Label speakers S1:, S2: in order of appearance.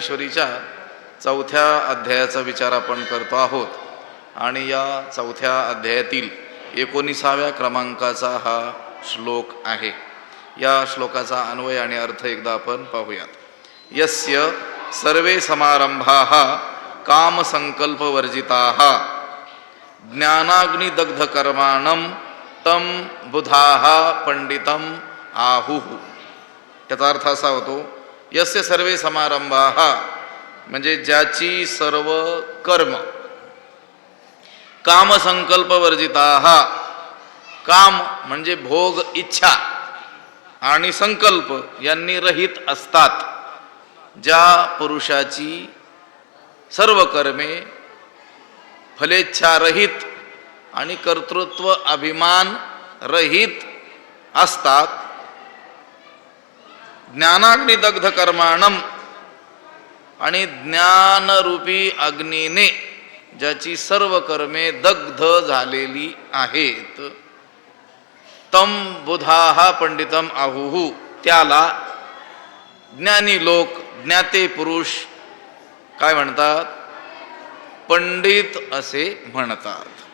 S1: ज्ञानेश्वरीच्या चौथ्या अध्यायाचा विचार आपण करतो आहोत. आणि या चौथ्या अध्यायातील एकोणीसाव्या क्रमांकाचा हा श्लोक आहे. या श्लोकाचा अन्वय आणि अर्थ एकदा आपण पाहूयात. यस्य सर्वे समारंभा कामसंकल्पवर्जिता ज्ञानाग्निदग्धकर्माणं तम बुधा पंडितम आहुः. त्याचा अर्थ असा होतो यस्य सर्वे समारंभा म्हणजे ज्याची सर्व कर्म कामसंकल्पवर्जिता काम म्हणजे भोग इच्छा आणि संकल्प यांनी रहित असतात ज्या पुरुषाची सर्व कर्मे फलेच्छारहित आणि कर्तृत्व अभिमान रहित असतात. ज्ञानाग्निदग्ध कर्माणम आणि ज्ञानरूपी अग्नीने ज्याची सर्व कर्मे दग्ध झालेली आहेत. तम बुधाहा पंडितम आहुहू त्याला ज्ञानी लोक ज्ञाते पुरुष काय म्हणतात? पंडित असे म्हणतात.